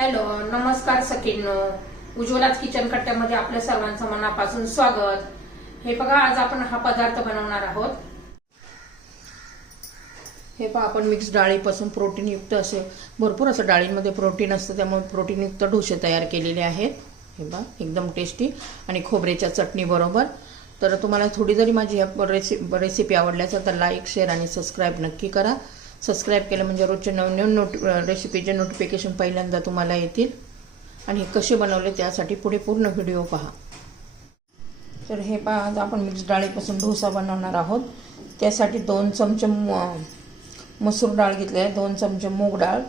Hello, नमस्कार सखींनो. उज्ज्वलाच kitchen कट्ट्यामध्ये आपल्या सर्वांचं मनापासून स्वागत. हे बघा, आज आपण हा पदार्थ बनवणार आहोत. हे पहा, आपण मिक्स डाळीपासून प्रोटीनयुक्त असे भरपूर असं डाळींमध्ये प्रोटीन असतं, त्यामुळे प्रोटीनयुक्त डोसे तयार केलेले आहेत. हे पहा, एकदम टेस्टी आणि खोबऱ्याच्या चटणी बरोबर. तर तुम्हाला थोडी जरी माझी रेसिपी आवडल्यास तर लाईक, शेअर आणि सबस्क्राईब नक्की करा. सबस्क्राईब केलं म्हणजे रोजचे नवनवीन रेसिपीचे नोटिफिकेशन पहिल्यांदा तुम्हाला येतील. आणि हे कसे बनवले त्यासाठी पुढे पूर्ण व्हिडिओ पहा. तर हे पहा, आज आपण मिक्स डाळीपासून डोसा बनवणार आहोत. त्यासाठी 2 चमचे मसूर डाळ घेतले आहे, 2 चमचे मूग डाळ,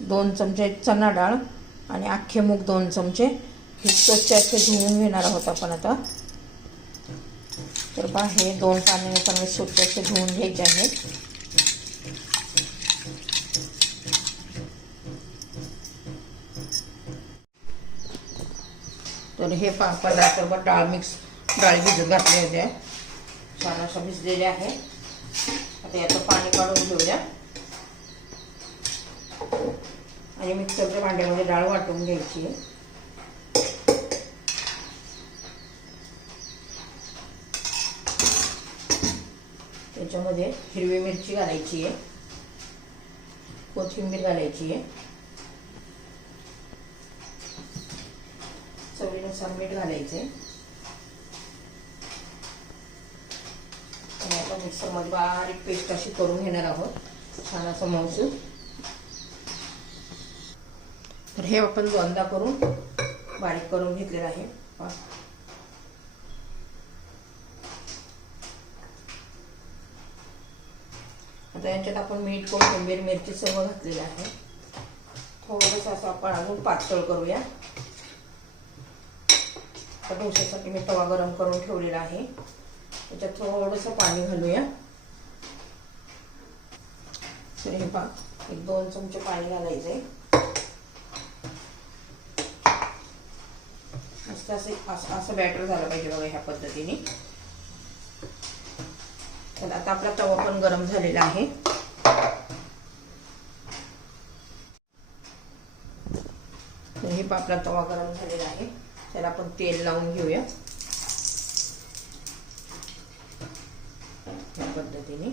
2 चमचे चणा डाळ आणि अख्खे मूग 2 चमचे. हे स्वच्छ असे धुवून घेणार आहोत आपण आता. तर पहा, हे 2 पाण्याने चांगले स्वच्छ असे धुवून घ्यायचे आहेत. तर हे 15 डाळ मिक्स डाळी भिजत घातल्या होत्या, छान अशा भिजलेल्या आहे. आता याचं पाणी काढून घेऊया आणि मिक्सरच्या भांड्यामध्ये डाळ वाटून घ्यायची आहे. त्याच्यामध्ये हिरवी मिरची घालायची आहे, कोथिंबीर घालायची आहे, चवीनुसार मीठ घालायचे. आणि आता मिक्सरमध्ये बारीक पेस्ट अशी करून घेणार आहोत, छान असं मऊसूर. तर हे आपण दोनदा करून बारीक करून घेतलेलं आहे. आता याच्यात आपण मीठ, कोथिंबीर, मिरची सर्व घातलेलं आहे. थोडंसं असं आपण अजून पातळ करूया. डोश्यासाठी मी तवा गरम करून ठेवलेला आहे, त्याच्यात थोडंसं पाणी घालूया. तर हे पहा, 1-2 चमचे पाणी घालायचंय. मस्त असं बॅटर झालं पाहिजे बघा, ह्या पद्धतीने. तर आता आपला तवा पण गरम झालेला आहे. तर हे पहा, आपला तवा गरम झालेला आहे. त्याला आपण तेल लावून घेऊया या पद्धतीने.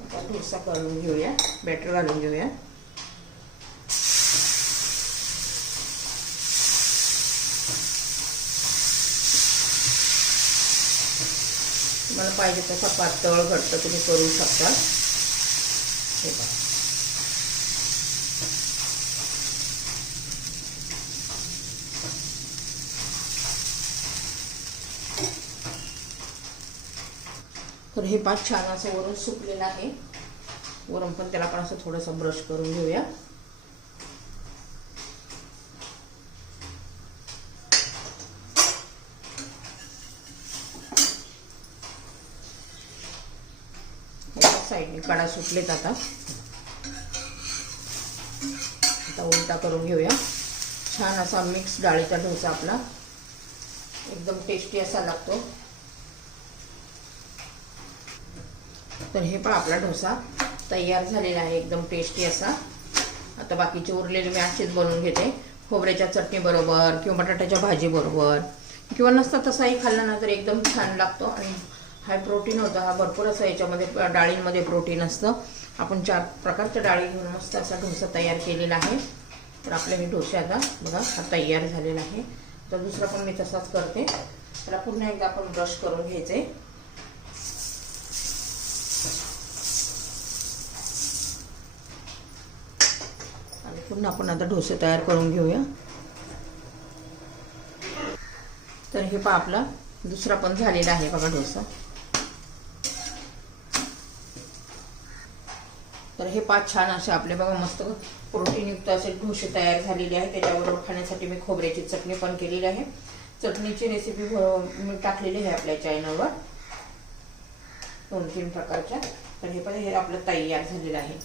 आता डोसा करून घेऊया, बॅटर घालून घेऊया. तुम्हाला पाहिजे तसा पातळ घट्ट तुम्ही करू शकता. हे पहा, तर हे पाच छान असं वरून सुकलेलं आहे. वरून पण त्याला पण असं थोडंसं ब्रश करून घेऊया. साईडने कडा सुटलेत. आता उलटा करून घेऊया. छान असा मिक्स डाळीचा डोसा आपला एकदम टेस्टी असा लागतो. तर हे पण आपला डोसा तयार झालेला आहे, एकदम टेस्टी असा. आता बाकीचे उरलेले मी असेच बनवून घेते, खोबऱ्याच्या चटणी बरोबर किंवा बटाट्याच्या भाजी बरोबर, किंवा नसता तसाही खाल्ला ना तर एकदम छान लागतो. आणि हाय प्रोटीन होता हा, भरपूर असं याच्यामध्ये डाळींमध्ये प्रोटीन असतं. आपण 4 प्रकारच्या डाळी घेऊन मस्त असा डोसा तयार केलेला आहे. तर आपले हे डोसे आता बघा हा तयार झालेला आहे. तर दुसरा पण मी तसाच करते. त्याला पुन्हा एकदा आपण ब्रश करून घ्यायचे आणि पुन्हा आपण आता डोसे तयार करून घेऊया. तर हे पहा, आपला दुसरा पण झालेला आहे बघा डोसा. तर हे 5 छान असे आपले बघा मस्त प्रोटीनयुक्त असे डोसे तयार झालेले आहे. त्याच्याबरोबर खाण्यासाठी मी खोबऱ्याची चटणी पण केलेली आहे. चटणीची रेसिपी मी टाकलेली आहे आपल्या चॅनलवर 2-3 प्रकारच्या. तर हे पण हे आपलं तयार झालेलं आहे.